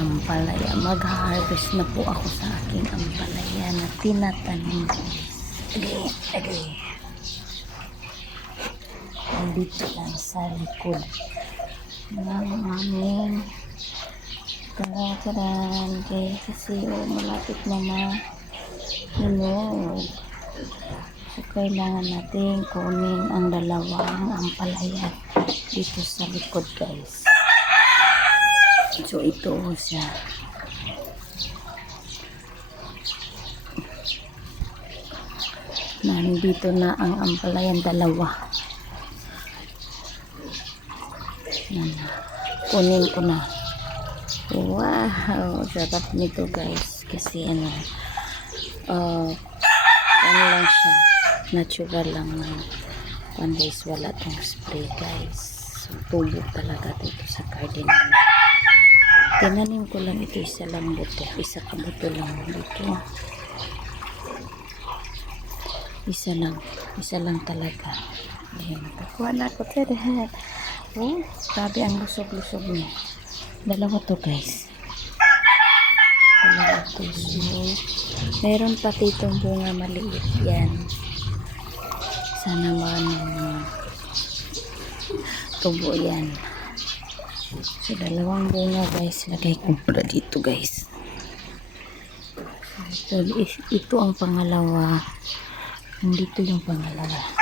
ampalaya. Mag-harvest na po ako sa aking ampalaya na tinatanim. Okay. Dito lang sa likod ng aming taran. Okay, kasi malapit na hinog. So, kailangan natin kunin ang dalawang ampalaya dito sa likod, guys. So, ito siya. Nandito na ang ampalayan dalawa. Yan. Kunin ko na. Wow! Sarap nito, guys. Kasi ano lang siya. Natural lang na guys, wala tong spray, guys. So, tubo talaga dito sa garden. Tinanim ko lang ito, isa lang buto. Isa ka buto lang dito. Isa lang talaga. Ayan, nakakuha na ako. Oh, sabi ang lusog-lusog niya. Dalawa to, guys. Dalawa to. So, meron pa ditong bunga maliit yan. Sana tubo yan. So, dalawang bunga, guys. Lagay ko para dito, guys. So, ito ang pangalawa. Nandito yung pangalawa.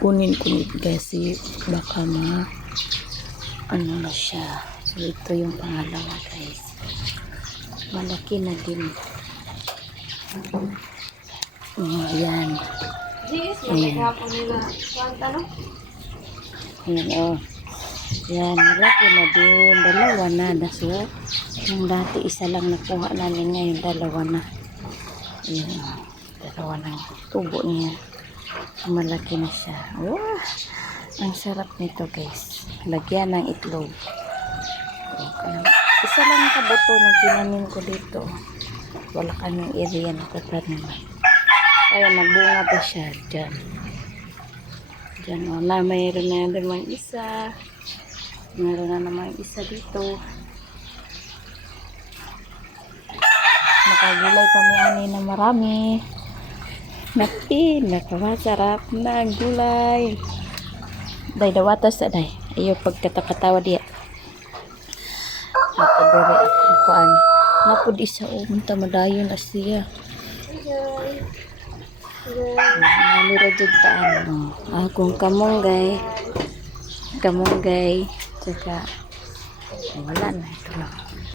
Kunin ko nito, guys. Baka ano na siya. So, ito yung pangalawa, guys. Malaki na din. Ayan. Ayan. Ayan, oh. Yan, malaki na din. Dalawa na. So, yung dati isa lang nakuha namin, ngayon dalawa na. Ayan, oh. Dalawa na tubo niya. Malaki na siya. Wow! Ang sarap nito, guys. Lagyan ng itlog. Okay. Isa lang kabuto na tinanim ko dito. Wala kaming area na tataniman. Ayan, nagbunga pa siya dyan. Dyan, wala. Mayroon na naman isa. Mayroon na naman isa dito. Nakagulay pa may ani na marami. Nakawasarap na gulay. Day, dawatas na day. Ayaw pagkatakatawa diya. Nakadori ako kuan. Napod isa o munta madayon na siya. Nalira dyan taan. Akong kamonggay. Tsaka wala na ito lang.